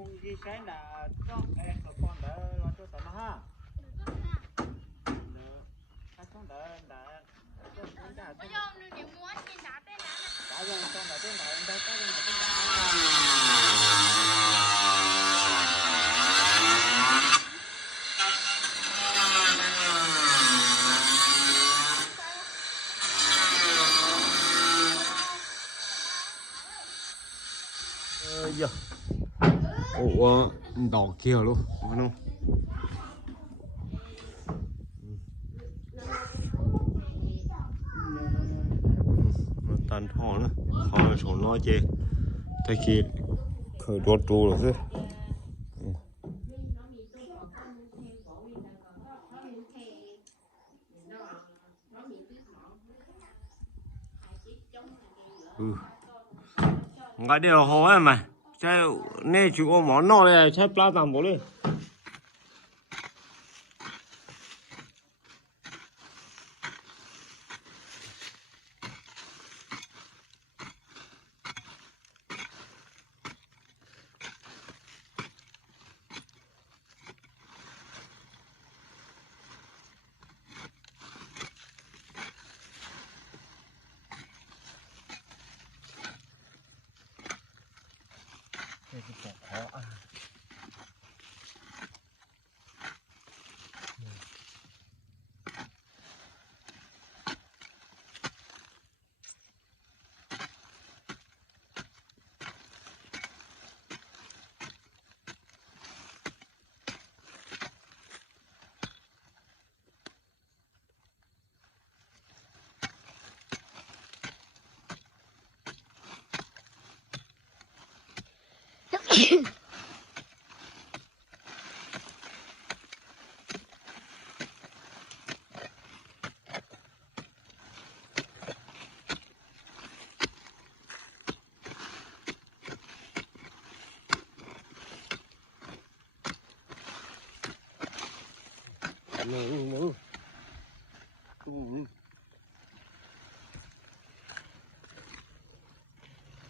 mùng gì sáng đã cho em con đã lo cho tao nó ha hai con đã bây giờ nếu muốn thì đá tên đá này đã rồi con đã tên đã em đã cái này tên giờ ủa đỏ kia luôn đúng không? Tàn họ nữa họ là số nó chê thay khi khởi đốt trụ rồi chứ cái điều hồ ấy mà chơi nên chịu món nọ này chơi pla tạm bố đi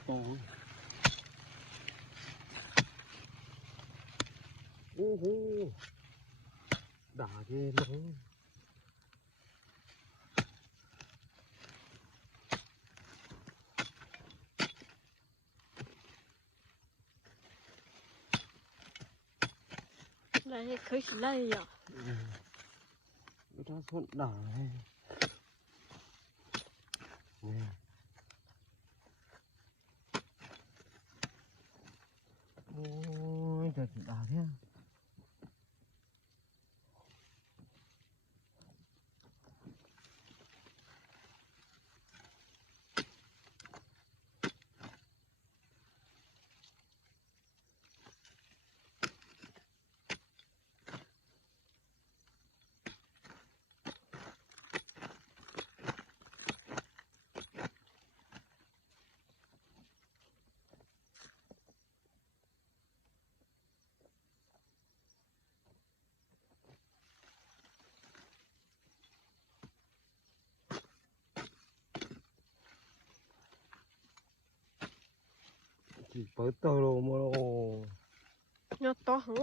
khó đã ghê lắm này khởi sự này à người ta thuận đỏ này ôi thật đỏ thế chỉ bớt tơ đồ mà đồ nhớ to hả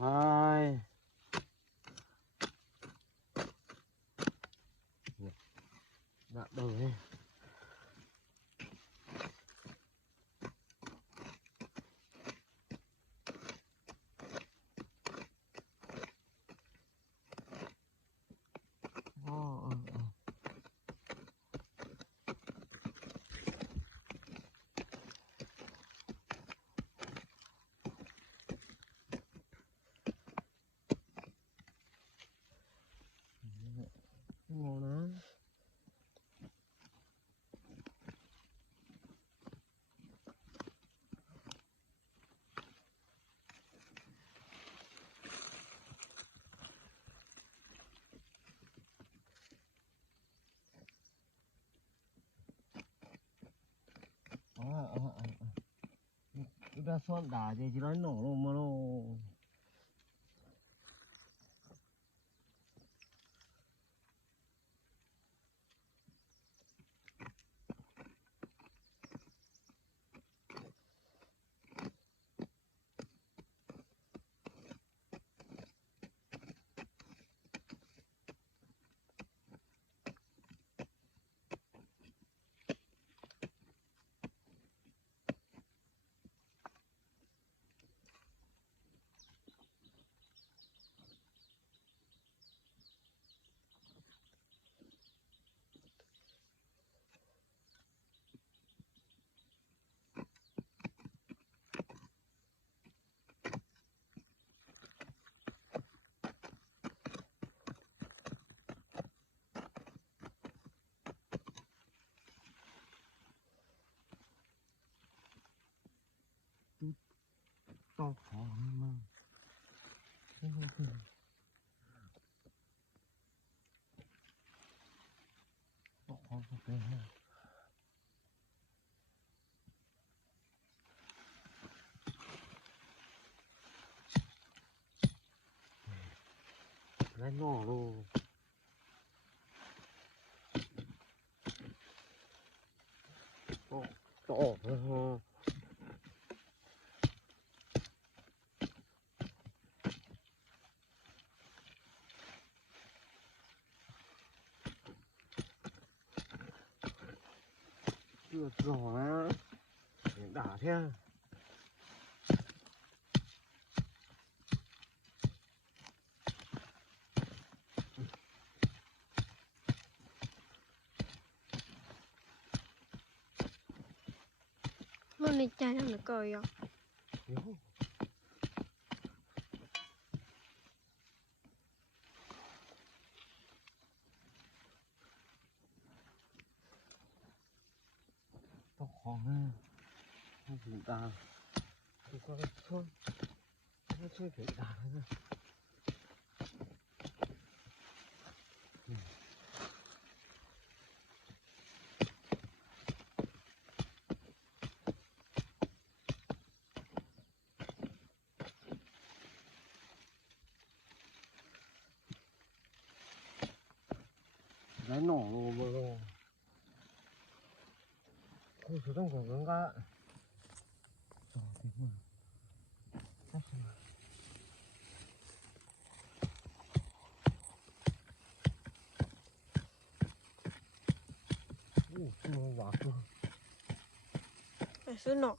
ai dạ đầu này ngon lắm ra xoan đá thì chỉ nói nổ luôn mà nó to khó mà to khó thật đấy ha. Lấy nỏ luôn to to ha. Chưa rõ á đả thế Nó đi chơi nó cười rồi. to khó ha. Chúng ta không có cái thôi nó chưa phải đả nữa. Lấy nổ luôn mà luôn không sử dụng của chúng ta trời thế mà chắc rồi nó quá cơ Phảiซื้อหนอก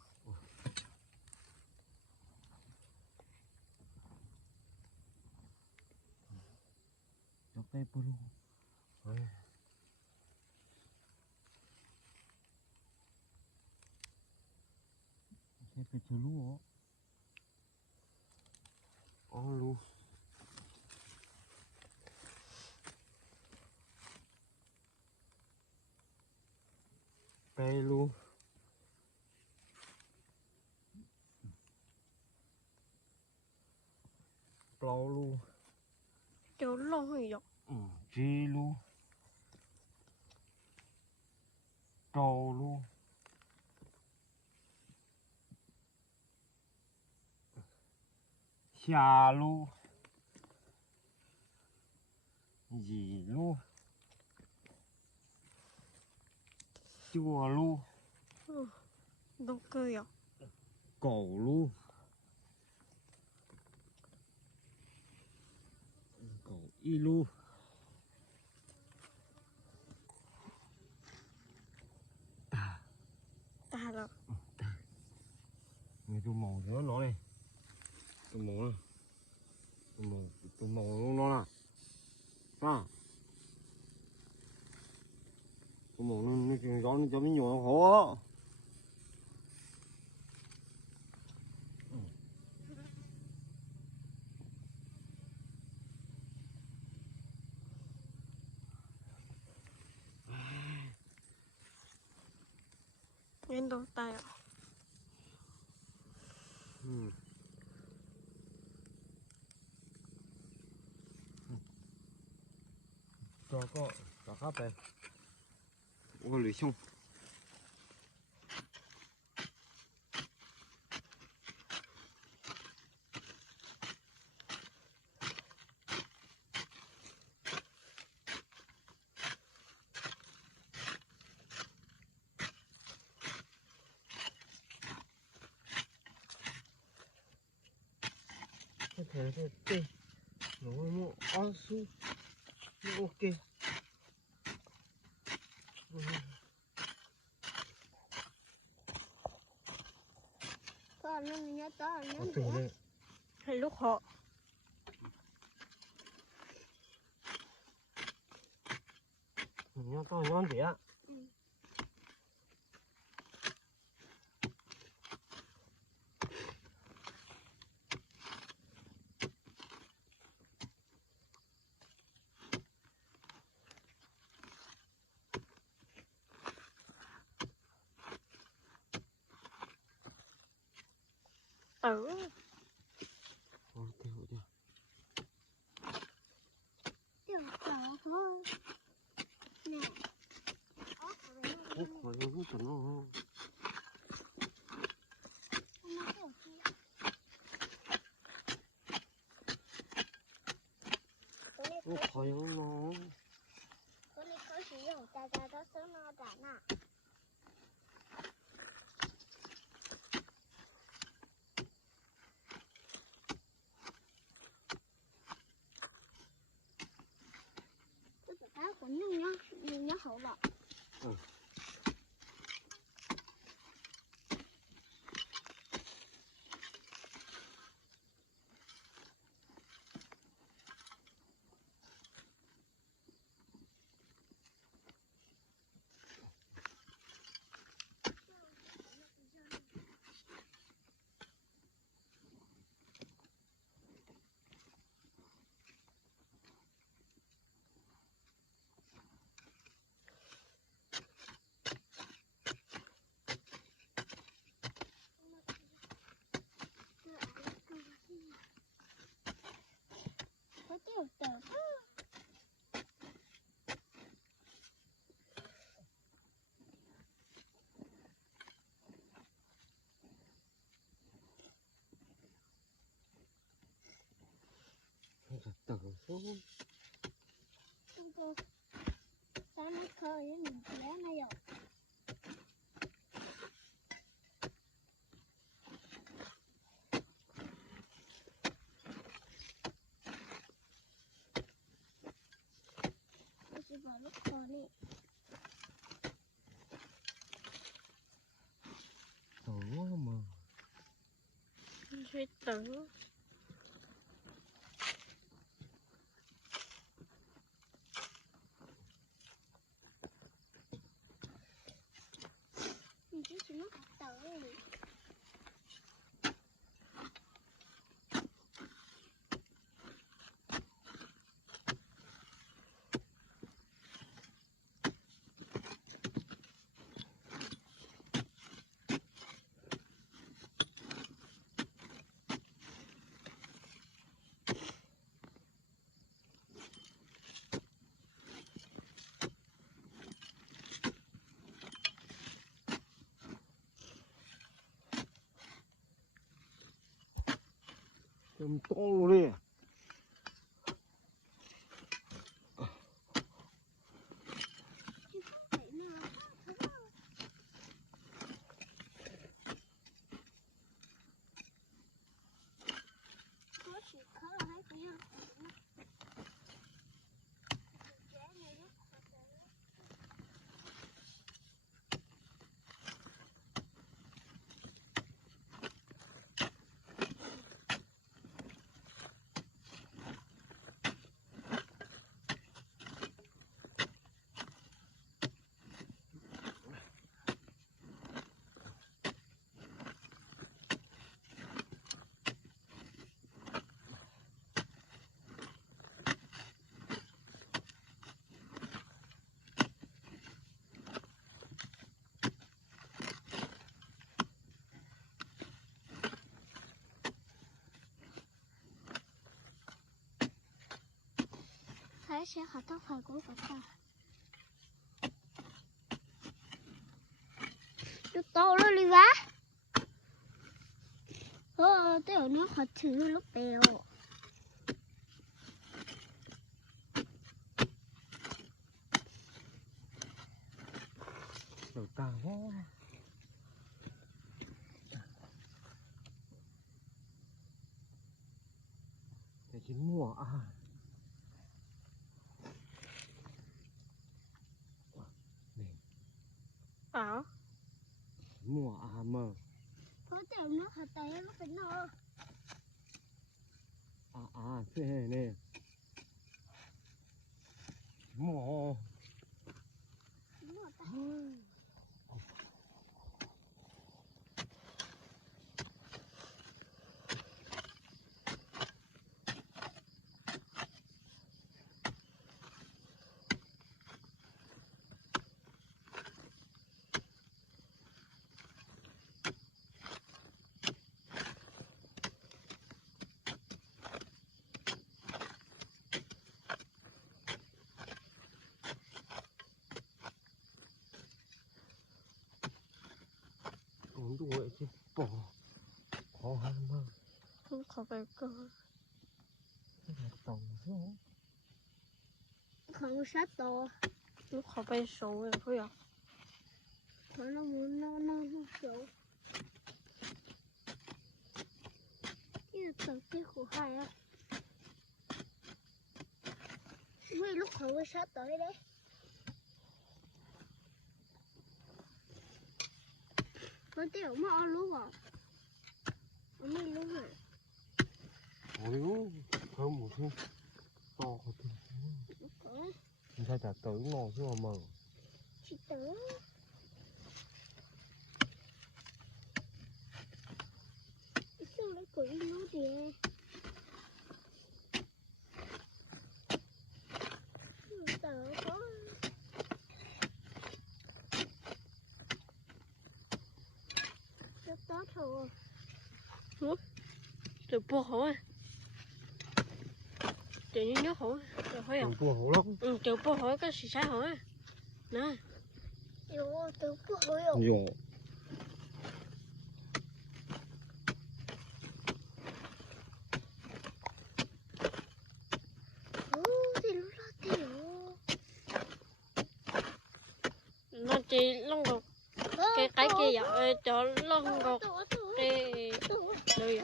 cho cây bù cái phải chờ lúa Ó luôn. Cây luôn. Plau luôn. Chỗ lo rồi rồi. Chi luôn. Trâu luôn. Xà luôn. Gì luôn. Chùa luôn. Đông cười rồi. Cổ luôn. Cổ y luôn. Ta rồi. Người tôi màu nữa nó này. Tôi màu này. Tôi màu luôn nó nè. À. Tôi màu nó gió nó cho mấy nhỏ nó khó. Nên đồ tay rồi. Cho khắp đây. Ôi lưỡi xong. thể thế tê nó mua ăn su ok. Con nó nhớ to Có nó từ đây hay lúc họ nhón to nhón gì á. Ôi, tiêu chưa? tiểu cháu thôi nè Ủa, khỏi nó hút nó. Ủa, khỏi nó. có nên có sử dụng cha đó sớm nó đã nè cái của nó hậu lọ có tiểu tử Tầng xuống. sao nó khơi với mình bé này rồi tôi sẽ vào lúc khơi đi Tầng mà. suy tử mình chỉ nó học tử Tầm to luôn đi. Thái sẽ học tóc phải của ta chút to luôn đi vá tiểu nó học thử lúc bèo Đầu tà quá. chín mùa à Ờ. mùa à mờ Có tiểu nước hạt té nó phải nọ. à thế này mùa cũng đuổi chứ bỏ khó hơn mà Không có cái cơ. tổng xuống Không sát to. Nó khó bay số rồi thôi à. Nó muốn nó số. Cái là tờ cái khổ hại á. Vì lúc khó bay sát tới đấy. Có tiểu mà o lúc à. Mình lúc rồi. ôi không một thứ to có thể mình phải trả tới ngồi chứ mà mở Chị tới. Sao lại có ý nó đi? Tớ có. Tớ tốt thôi. Tớ bố hổ à? Tự nhiên nhớ hổ. Tớ hỏi à? cua hổ lắm Tớ bố hổ có gì sai hổ à? Nè. Yo, tớ bố hổ yo. nhiều Nó chỉ lông gọt cái kia vậy cho lông gọt cái đây tới đây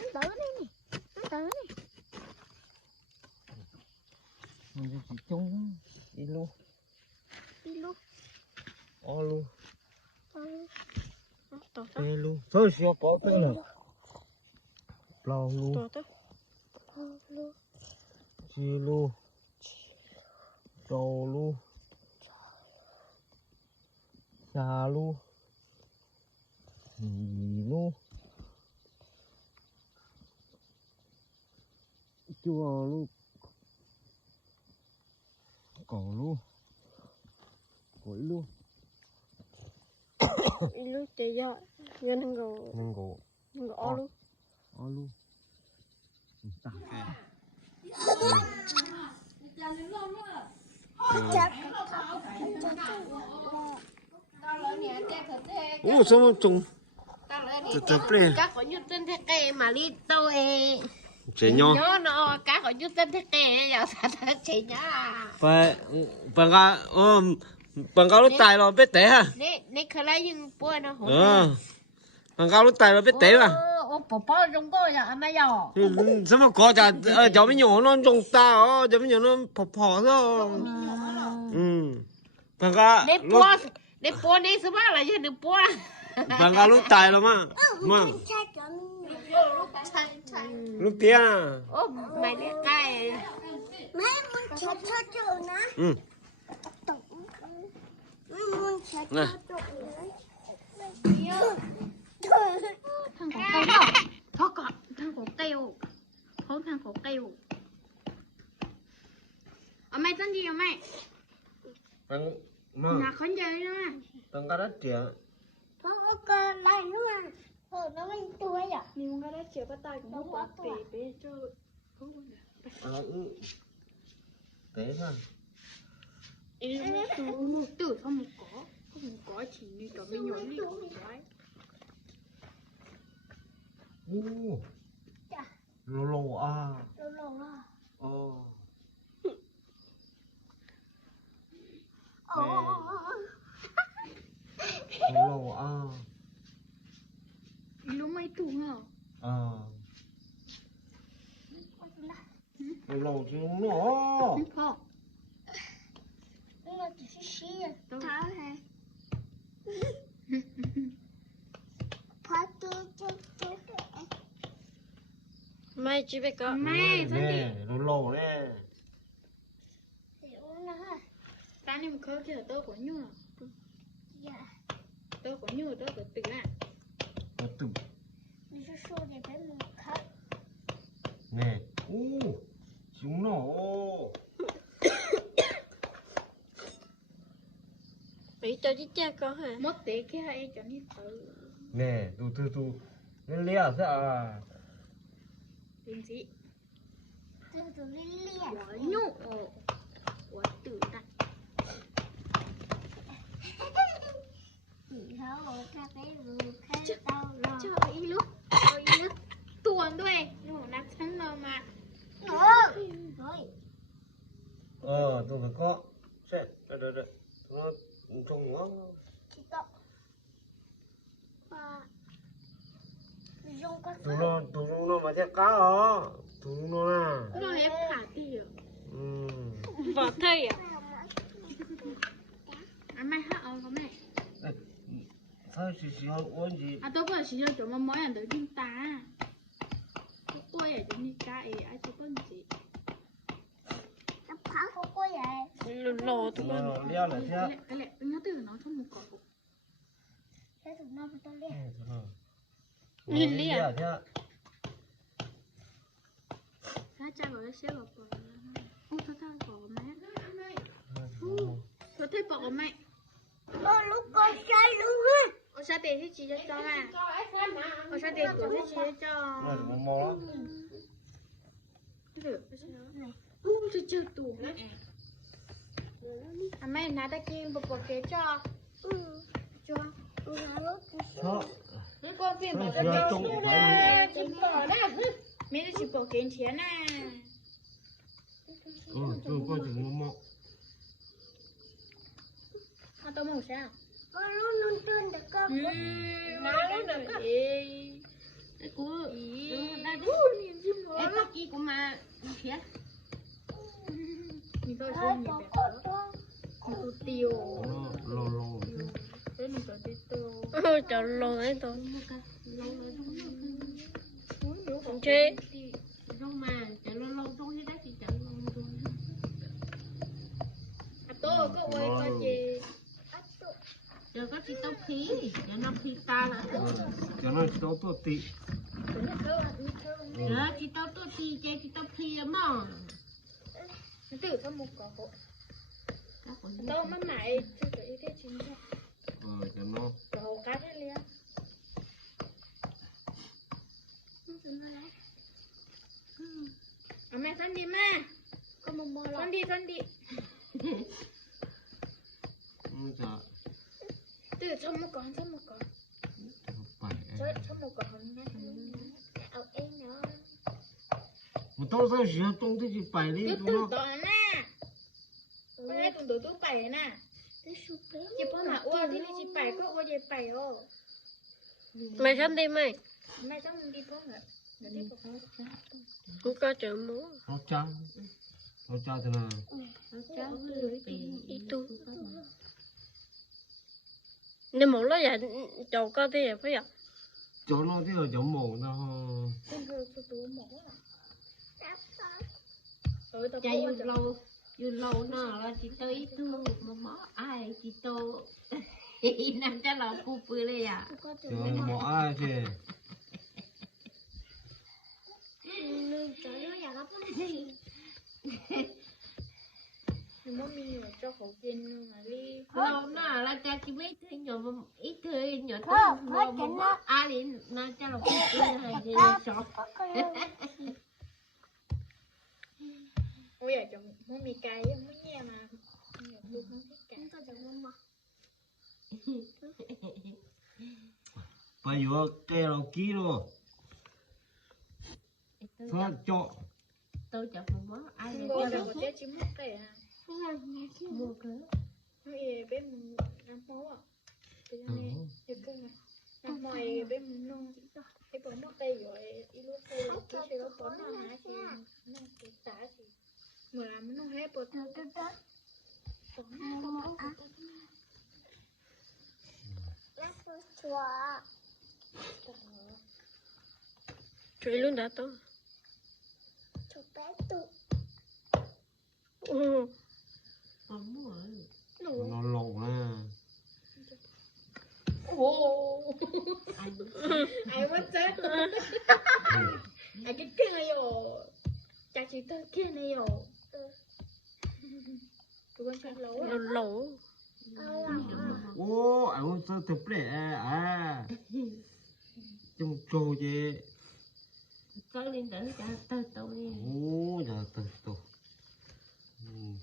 tới đây mình chỉ chung đi luôn đi luôn o luôn to đi luôn thôi xíu có tới nào lo luôn to luôn chi luôn trâu luôn xà luôn gì luôn chua luôn cỏ luôn quẩy luôn luôn chạy ra nhân thằng nâng gỗ luôn o luôn tặng ủa sao mà trùng từ từ các có như tên thế kê mà đi tôi chế nhau nhớ nó các có như tên thế kê giờ sao chị nhá phải bằng cao lúc tài rồi biết té ha nè khởi lại nhưng bữa nó hổ bằng cao lúc tài rồi biết té mà ô bỏ trong cô giờ mà giờ sao mà có chả cháu mới nhỏ nó trồng ta cháu mới nhỏ nó phò thôi bằng cao để bữa này số ba là gì được bữa bằng cao lúc tài rồi mà lúc tía à ô mày đi cái Mấy muốn chết cho chữ nữa. Muốn chết cho chữ nữa. thằng cổ cây đâu thôi còn thằng cổ kêu thôi thằng cổ kêu ở mày tên gì ở mày bằng là con chơi đó mà bằng cao đất trẻ Thôi ok lại nữa. Nó mình tuổi à. nhưng mà cái chiều cái tay cũng không có bể cho té ra một tử không có chỉ như cả mấy nhốn đi không phải lô à Lâu à. lô à lúc mấy tủ hả lô đầu chứ nó Không. Nhưng mà chỉ xí tháo hả phát tôi Mai chỉ biết có. nè nó lâu nè hiểu nó Cái này một khơi kia là tớ của nhung. dạ Tớ của nhung tớ của tự à. nó tự đi cho số để bé mình khóc nè chúng nó Bị cho chứ cha có hả? Mất tí cái hay cho nên tự. nè tu nó lia ra Tiền gì? tôi đi liền Của nhung. Của tự à. chỉ hao các cái vừa khai tao rồi Cho ý lúc. Tuần thôi. Nhưng mà nát sáng nào mà. rồi tôi phải có sẽ đây nó trông nó chị cậu và dùng các tụi nó mà theo cá hả tụi nó nè Nó hết khả tỷ rồi. Vợ thầy à? Mày hát ơi có mẹ. thôi chỉ uống gì Tôi vừa chỉ cho chúng nó mỗi lần tới chúng ta. Tôi quay ở trên đi cái ai cho con gì? nó phá không có vậy Lò tụi con. nó lia là thế Cái lẹ nó từ nó trong một cỏ. thế tụi nó phải tôi liền lia thế Sao cha gọi nó xếp vào cỏ. Không sao sao cỏ mẹ. Tôi thấy cỏ mẹ. lúc con sai luôn á Ở sao tiền thì chỉ cho mà. Ở sao tiền tôi thì chỉ cho. mò Được. Tôi chưa tủ mẹ. Mẹ nãy ta kim bọc kế cho. Cho. đó Con phim bảo Tôi là trông mẹ phải chỉ bỏ đó. Mẹ chỉ bỏ kiến tiền à. tôi có chừng mò Tôi màu sao? con luôn trên được con Nó được cái của đây cái tóc gì của mà phía mình tôi không nhìn đẹp nữa mình tôi tiêu lò thế mình tôi tiêu Trời lô đấy tôi. không Chế. không mà chạy lâu trong cái đấy thì chạy lâu thôi tôi có quay coi gì giờ có chỉ tóc khí giờ nó khí ta là cho nó cho tôi tí giờ chỉ tóc tôi thì chơi chỉ tóc khí mà tự có một cỏ tôi mới mày chưa thấy cái chính xác cho nó cỏ cá thế liền mẹ con đi mà con đi dạ tự trong một con phải trong một con nhá ở em nữa một tôi sẽ sửa trong cái gì phải đi tự tụi nó tỏ nè con này tụi tôi bảy nè cái sụp đấy chỉ có mà ua thì chỉ bảy có ua gì bảy ô Mày sắm đi mày. mẹ trong đi phố nữa đi phố Cũng có chợ múa. nó trắng thế nào Ít tu. Nhưng một lúc vậy chầu có thì phải vậy. cho nó thế là giống mồm đâu tôi mổ Chạy dù lâu nó là chỉ tới ít thương mà mỏ ai chỉ tô nằm cho nó cụ bự đây à có tụi cho nó bỏ ai chứ trời nó nhà nó nó mình ở cho khẩu viên mà đi lâu nó là cho chỉ mấy thứ nhỏ mà ít thứ nhỏ Không, mà hết mỏ ai thì nó cho nó cụ bự hay thì sợ có con ôi giờ chồng muốn mì cay không muốn nghe mà tôi không thích cay có chồng mà bây giờ cái đầu ký rồi phát cho tôi chọn một món ai không thì có cho được nó một tết chỉ mất cái à mua cái nó về bên mình làm máu à từ này từ cái này làm mồi bên mình nông cái bóng mất tay rồi đi lúc tay là cái xe nó bón nó hả chị nó cái xả chị Mưa nó hết bột nó đất đất. Chơi luôn đã to. Nó lộ à. Ai mất chết. Ai cái này rồi. Cha chị tới kia này rồi. Tụi con phải lỗ. Nó lỗ. Ô, ai muốn sao tập lệ à. Trong trâu chứ. Có lên tới cho tơ tơ đi. Ô, giờ từ.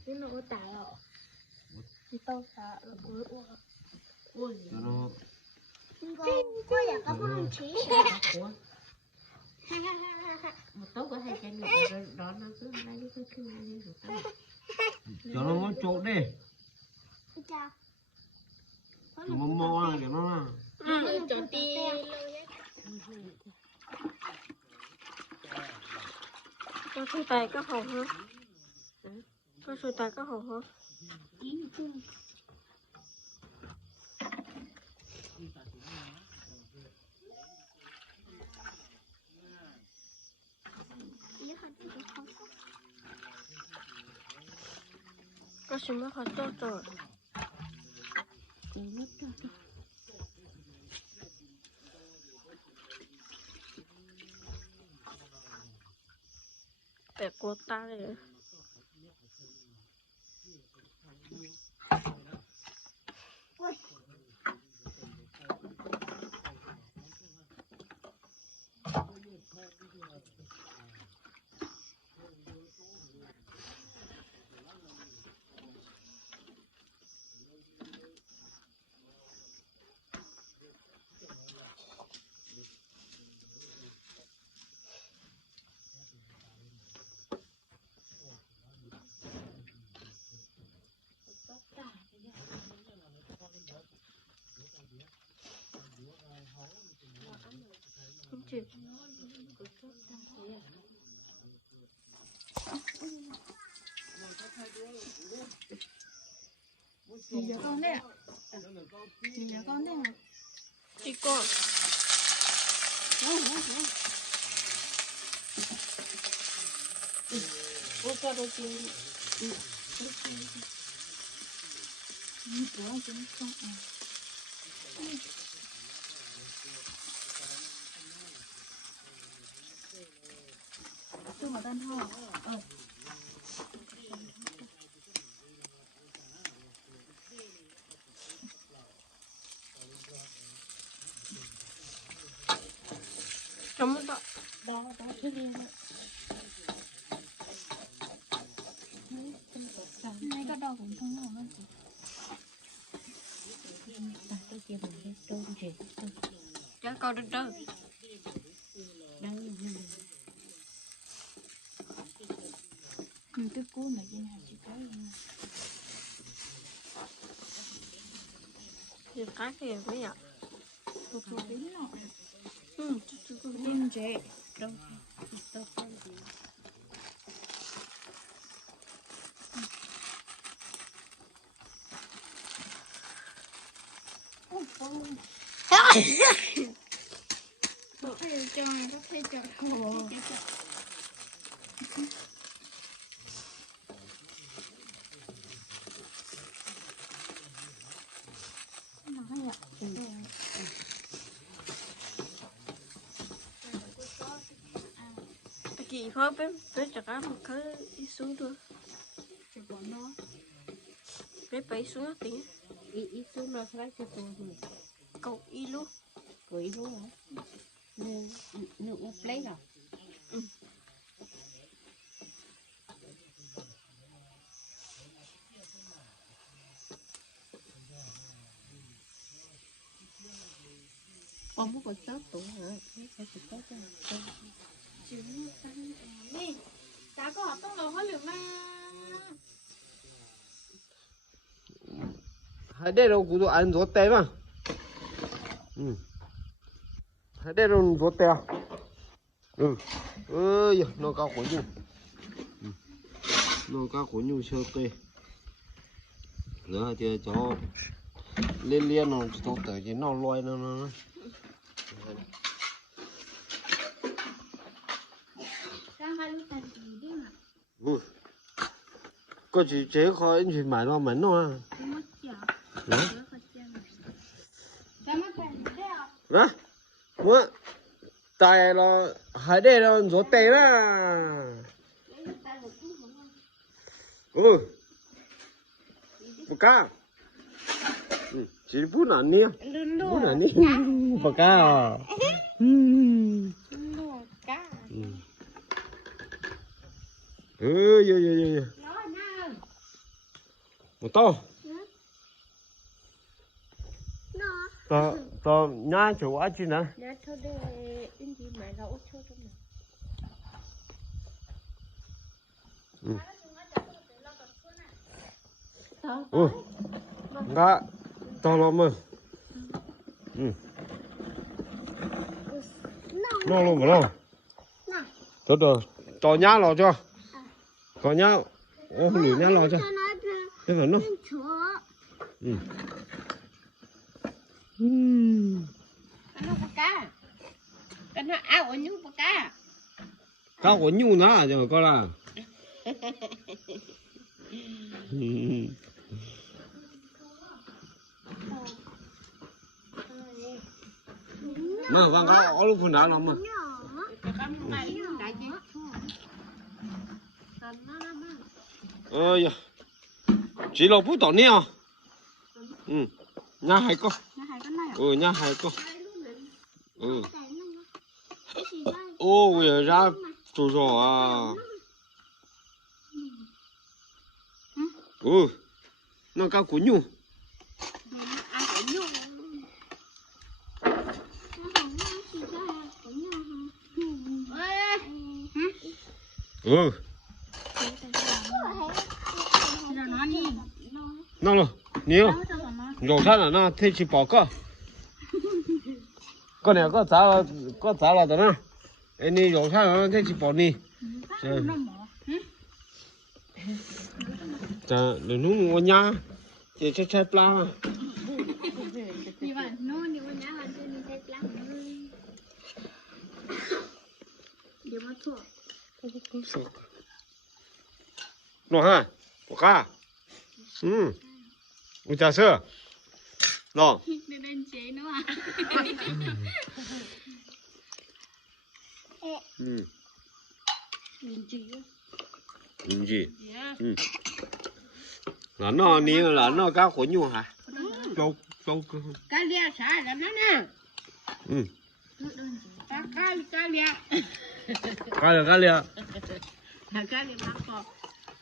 Cái nó có tả rồi. Chị tao tả rồi cuối uống. Ôi, Cho nó. Có là có phong trí. một tối có hai chai nước rồi đó nó cứ lấy cái thứ này rồi. Cho nó ngó trộn đi. Cha. Cho nó mò là nó là. Chọn ti. Có xuôi tay có hồn hả? Có xuôi tay có hồn hả? Có gì mới khó cho rồi. Bẹp của ta rồi. Không chịu. Chị nhớ con đấy ạ. Chị nhớ con đấy ạ. Đi con. Ô cho đồ chơi. Bố cũng không. Tôi mà tan ho. Không đó. Đó thứ đi. Này có đau cũng không ngon chị. Ta tôi chia một cái tôm gì. Chắc con được đâu. Đang nhìn nhìn. Mình cứ cú này như nào chị thấy. Thì cái gì mấy ạ? Một số biến nọ. Chú có Tin chị. Đâu. Tôi không gì. Có thay cho, có thay cho. Nó hay ạ. chị phơi bé chặt á một cái đi xuống thôi. Chị bỏ nó. Bé bay xuống tí. Ít xuống nó sẽ cho tôi. Cậu y luôn. Quỷ luôn hả? Nước úp lấy rồi. Ông có sốt tủ hả? Sao chị có cho Chị mua xanh đi. Ta có học tông lầu hết lượng mà. Hai đây đâu cũng có ăn ruột tê mà. Hai đây đâu ruột tê à? Ơi, nó cao quá chứ. nó cá của nhu sơ kê nữa thì cho liên liên nó cho tới cái nó loay nó có chỉ chế khỏi anh chỉ mày nó à đó mua tại là hai đây là rốt tê đó bạc cá chỉ bún ăn nè bún ăn nè bạc cá à dạ một to to nhá chỗ ai chứ nè ngã to lắm mà nó luôn mà đâu tốt rồi to nhá lò cho có nhá ô lửa nhá lò cho thế phải nó cái nó áo ở nhú cá cá của nhu nó rồi con là nó con cá ở lúc nào lắm mà ơi chỉ là bút tỏi nè nhà hay có nhà hay có ô bây ra chủ rồi à nó cá của nhu nó rồi nhiều rồi sao là nó thấy chỉ bỏ cơ con này có giá là đó nè anh đi rồi sao nó thấy chỉ bỏ đi chả để nó ngon nhá thì chơi pla mà nó ha bỏ cá ui trà sữa nó gì là nó ní là nó cá khổ nhu hả châu cá lia xả là nó nè cá lia cá lia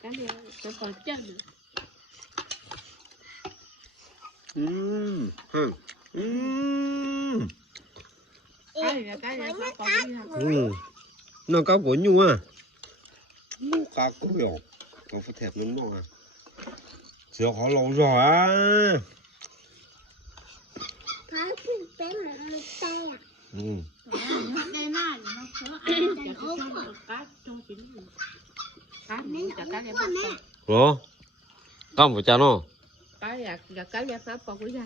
cá lia nó còn chân nó cá của nhu à nó cá của rồi có phải thẹp nó à chưa có lâu rồi á ủa con phải cha nó cá lia phải bỏ cái ra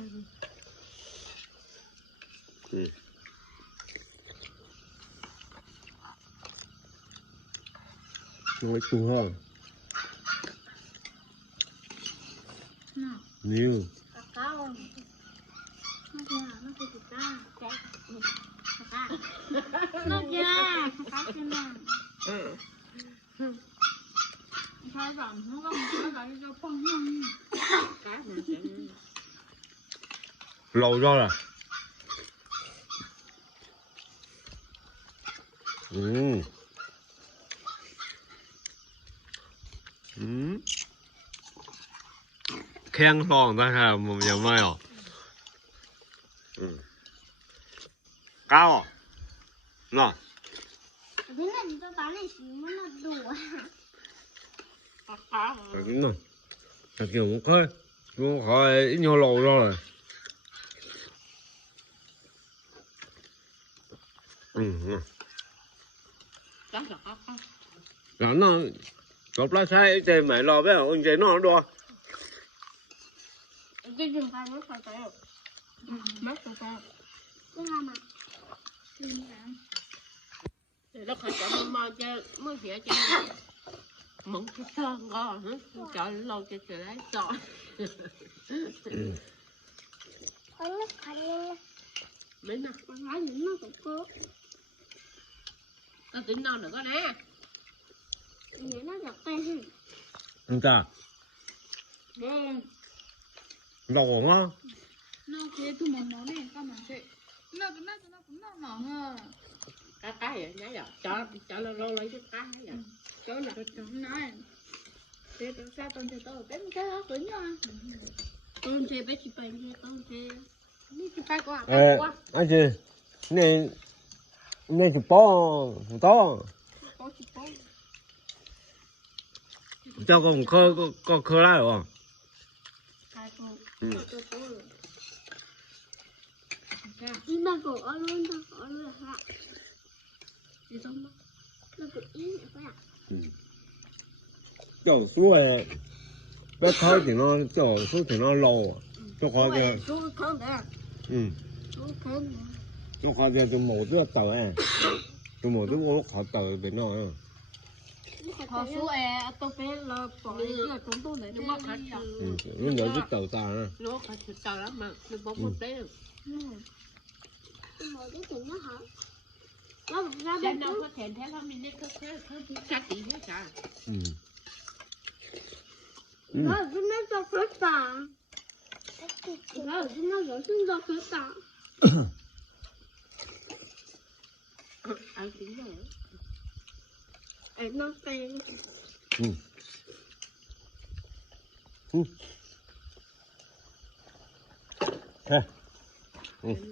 nói chung hơn nhiều nó ra lâu rồi khen lòng ta là một nhà mai à cao à nào thế này tôi bán này chỉ muốn là đủ đúng rồi thật kiểu cũng hơi cũng khỏi ít nhau lâu rồi đó nó chụp lá sai chơi mày lo với ông chơi nó đùa Cái chừng phải mất phải tay mất phải tay Cái làm mà. Nó khỏi chọn mò cho mới phía cho mỏng cái sơn ngon hả chọn lâu cho trời lấy sỏi mấy nào Con gái những nó cũng có. tao tính non được có nè Những nó giật tay ha. anh ta lâu rồi á Nó kia tôi muốn nó này con mà chị. Nó cũng nó ha. cái vậy nhá giờ cho lâu lấy cái vậy Chỗ là chỗ nói. Thế tôi sao con chơi tôi bé cái đó cũng nha. Con chơi bé chị bánh con chơi Đi thì phải qua. ê anh chị này này thì bó to có chị bó cho con khơi lại rồi hai con ừ. Đi mà cổ ở luôn hả? đi xong đó Nó cũng ý vậy phải à? chỗ xuống này bé khơi thì nó chỗ xuống thì nó lâu cho khỏi kìa chú không đấy ừ chú không cho khỏi kìa tôi mổ rất tờ à tôi mổ rất nó khỏi tờ về nó họ chú tôi phải là bỏ cái trống tôi để nó mất hết ừ nó nhớ rất tờ ta nữa nó phải chịu tao lắm mà nó bóc một tí được Tôi mở cái chuyện đó hả? Nó ra cho bên nó trước. có thể thế không mình nên cứ cắt đi hết cả ừ Nó cho phép tả. Nó cho phép tả. ai tính rồi nó tên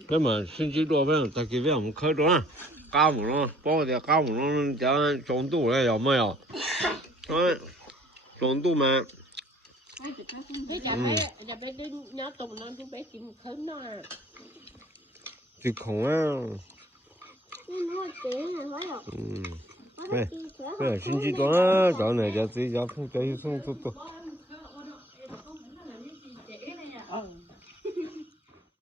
cái mà sinh chỉ đua với ta kia với ông khơi đó cao một nó bao giờ cao một nó cho trống tủ này có没有đấy trống tủ mà cái chả bé đi nó tùng nó chú bé chìm khấn nó à thì không á Nó tiếng này phải rồi. này cái là sinh chỉ đó chỗ này cho tí cho không cho không